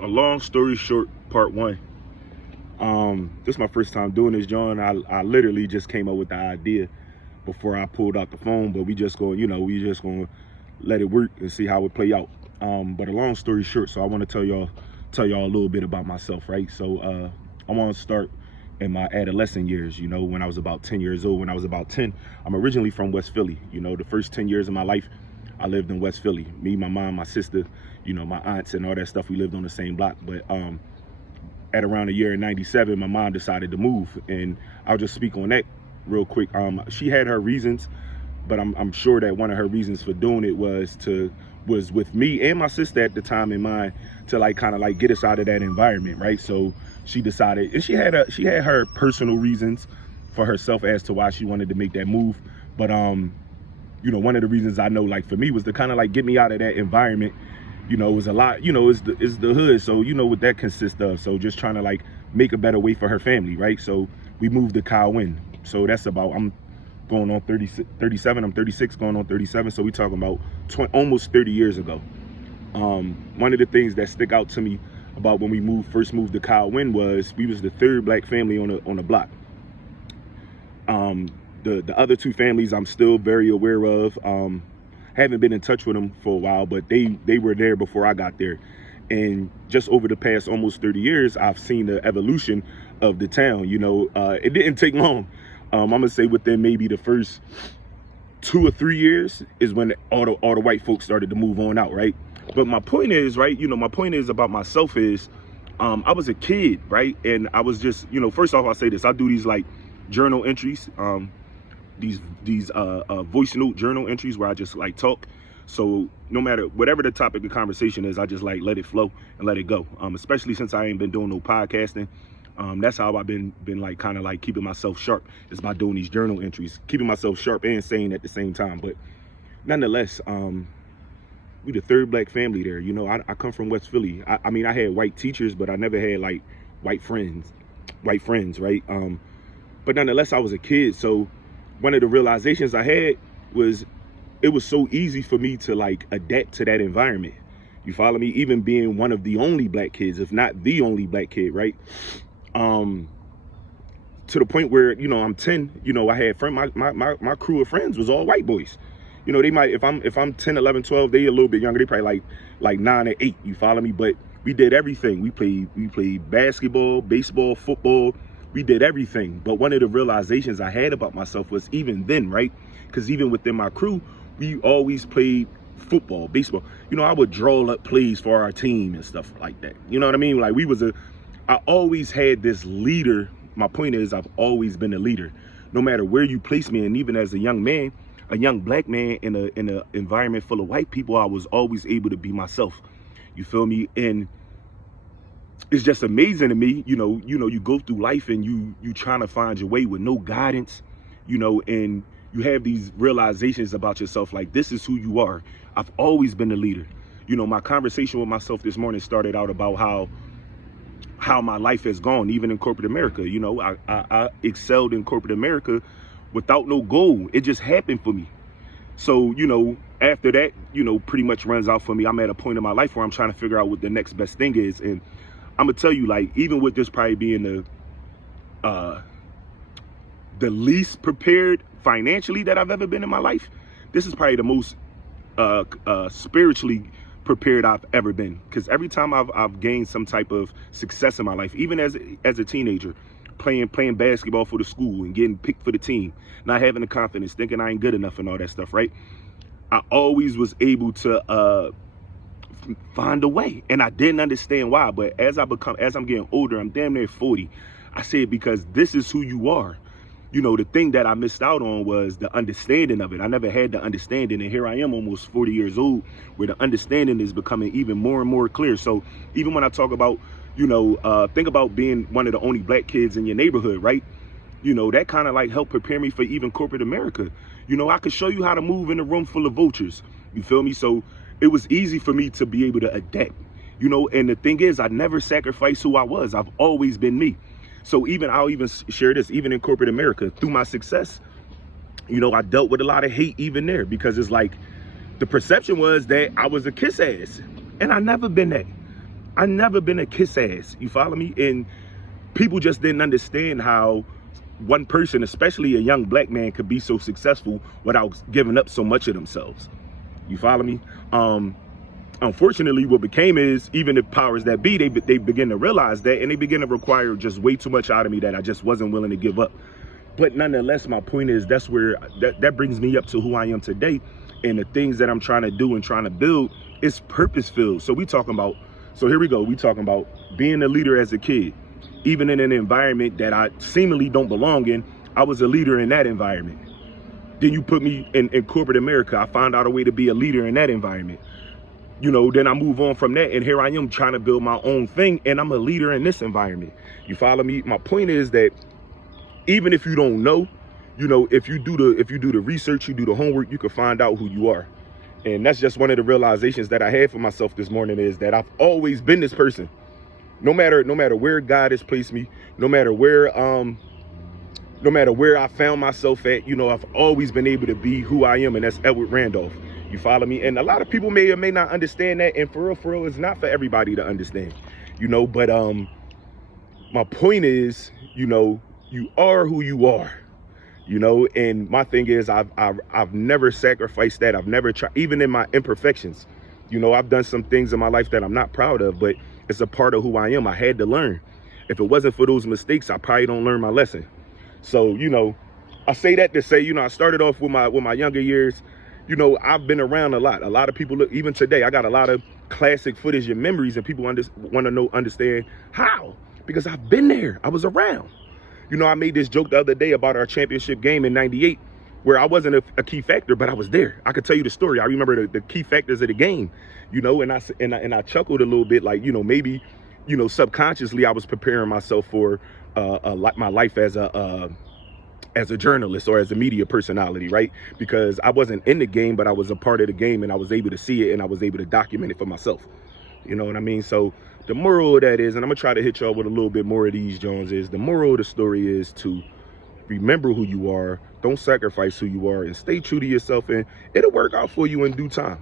a long story short, part one. This is my first time doing this, John. I literally just came up with the idea before I pulled out the phone, but we just going, we just going to let it work and see how it play out. But a long story short, so I want to tell y'all a little bit about myself, right? So I want to start in my adolescent years, when I was about 10 years old. When I was about 10, I'm originally from West Philly. The first 10 years of my life, I lived in West Philly. Me, my mom, my sister, my aunts and all that stuff, we lived on the same block. But at around the year in 97, my mom decided to move. And I'll just speak on that real quick. She had her reasons, but I'm sure that one of her reasons for doing it was with me and my sister at the time in mind to kind of get us out of that environment, right? So she decided, and she had her personal reasons for herself as to why she wanted to make that move. But one of the reasons I know, for me, was to kind of get me out of that environment. It was a lot, it's the hood, so what that consists of. So just trying to make a better way for her family, right? So we moved to Kyle. So that's about, I'm going on 37, I'm 36, going on 37. So we talking about almost 30 years ago. One of the things that stick out to me about when we first moved to Kyle was we was the third black family on the block. The other two families I'm still very aware of. Haven't been in touch with them for a while, but they were there before I got there. And just over the past almost 30 years, I've seen the evolution of the town. It didn't take long. I'm gonna say within maybe the first 2 or 3 years is when all the white folks started to move on out, right? But my point is, right, my point is about myself is, I was a kid, right? And I was just, first off, I'll say this, I do these journal entries, these voice note journal entries where I just talk. So no matter whatever the topic of conversation is, I just let it flow and let it go. Especially since I ain't been doing no podcasting. That's how I've been kind of keeping myself sharp, is by doing these journal entries, keeping myself sharp and sane at the same time. But nonetheless, we the third black family there. I come from West Philly. I mean, I had white teachers, but I never had white friends, right? But nonetheless, I was a kid. So one of the realizations I had was it was so easy for me to adapt to that environment. You follow me? Even being one of the only black kids, if not the only black kid, right? To the point where, I'm 10, I had my crew of friends was all white boys. They might, if I'm 10, 11, 12, they a little bit younger. They probably like 9 or 8, you follow me? But we did everything. We played basketball, baseball, football. We did everything. But one of the realizations I had about myself was even then, right? Because even within my crew, we always played football, baseball. I would draw up plays for our team and stuff like that. You know what I mean? I always had this leader. My point is, I've always been a leader, no matter where you place me. And even as a young man, a young black man in an environment full of white people, I was always able to be myself. You feel me? And it's just amazing to me, you go through life and you trying to find your way with no guidance, and you have these realizations about yourself, this is who you are. I've always been a leader. My conversation with myself this morning started out about how my life has gone, even in corporate America. I excelled in corporate America without no goal. It just happened for me. So, after that, pretty much runs out for me. I'm at a point in my life where I'm trying to figure out what the next best thing is. And I'm gonna tell you, even with this probably being the least prepared financially that I've ever been in my life, this is probably the most spiritually prepared I've ever been. Because every time I've gained some type of success in my life, even as a teenager, playing basketball for the school and getting picked for the team, not having the confidence, thinking I ain't good enough and all that stuff, right? I always was able to find a way, and I didn't understand why. But as I'm getting older, I'm damn near 40, I said, because this is who you are. The thing that I missed out on was the understanding of it. I never had the understanding, and here I am almost 40 years old where the understanding is becoming even more and more clear. So even when I talk about, think about being one of the only black kids in your neighborhood, right? That kind of helped prepare me for even corporate America. I could show you how to move in a room full of vultures. You feel me? So it was easy for me to be able to adapt, and the thing is, I never sacrificed who I was. I've always been me. So I'll even share this, even in corporate America, through my success, I dealt with a lot of hate even there, because it's the perception was that I was a kiss ass, and I never been that. I never been a kiss ass, you follow me? And people just didn't understand how one person, especially a young black man, could be so successful without giving up so much of themselves. You follow me? Unfortunately, what became is, even the powers that be, they begin to realize that, and they begin to require just way too much out of me that I just wasn't willing to give up. But nonetheless, my point is, that's where that brings me up to who I am today, and the things that I'm trying to do and trying to build is purpose filled. So here we go. We talking about being a leader as a kid, even in an environment that I seemingly don't belong in. I was a leader in that environment. Then you put me in corporate America. I found out a way to be a leader in that environment. You know, then I move on from that, and here I am trying to build my own thing, and I'm a leader in this environment. You follow me? My point is that even if you don't know, you know, if you do the research, you do the homework, you can find out who you are. And that's just one of the realizations that I had for myself this morning, is that I've always been this person. No matter where God has placed me, no matter where I found myself at, you know, I've always been able to be who I am, and that's Edward Randolph. You follow me? And a lot of people may or may not understand that, and for real, it's not for everybody to understand, you know. But my point is, you know, you are who you are, you know. And my thing is, I've never sacrificed that. I've never tried, even in my imperfections. You know, I've done some things in my life that I'm not proud of, but it's a part of who I am. I had to learn. If it wasn't for those mistakes, I probably don't learn my lesson. So, you know, I say that to say, you know, I started off with my younger years. You know, I've been around a lot. A lot of people, even today, I got a lot of classic footage and memories, and people want to understand how, because I've been there. I was around. You know, I made this joke the other day about our championship game in '98, where I wasn't a key factor, but I was there. I could tell you the story. I remember the key factors of the game, you know, and I chuckled a little bit, like, you know, maybe, you know, subconsciously I was preparing myself for my life as a journalist or as a media personality, right? Because I wasn't in the game, but I was a part of the game, and I was able to see it, and I was able to document it for myself. You know what I mean? So the moral of that is, and I'm gonna try to hit y'all with a little bit more of these, Jones, is the moral of the story is to remember who you are, don't sacrifice who you are, and stay true to yourself, and it'll work out for you in due time.